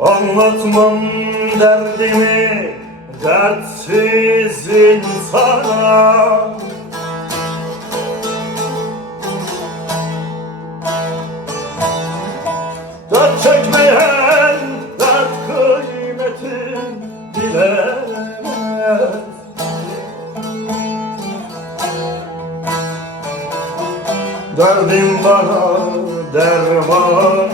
Anlatmam derdimi dertsiz insana. Dert çekmeyen dert kıymetin bilemez. Derdim bana derman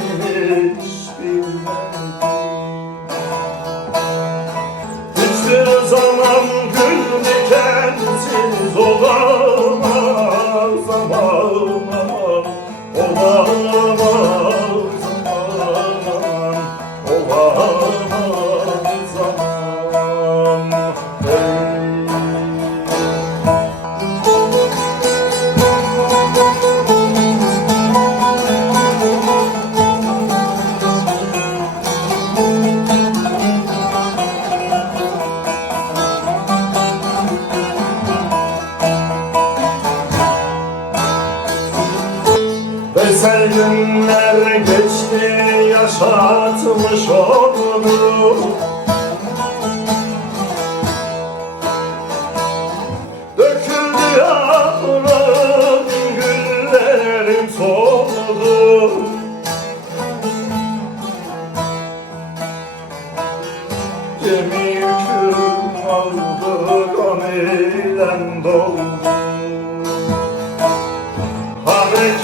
zaval Vesel günler geçti yaşatmış onu Döküldü yavrum güllerim soldu. Gemi yüküm aldı gamilen doldu. Harekete